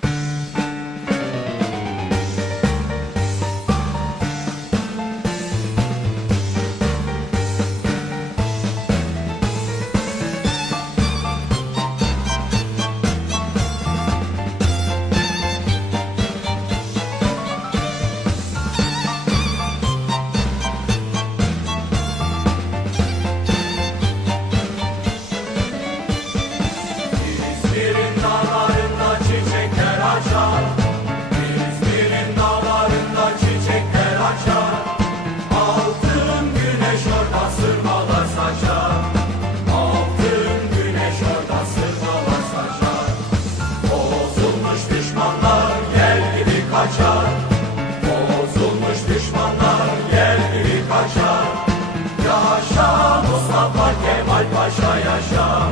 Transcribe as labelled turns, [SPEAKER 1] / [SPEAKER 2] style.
[SPEAKER 1] Bye. yaşa yaşa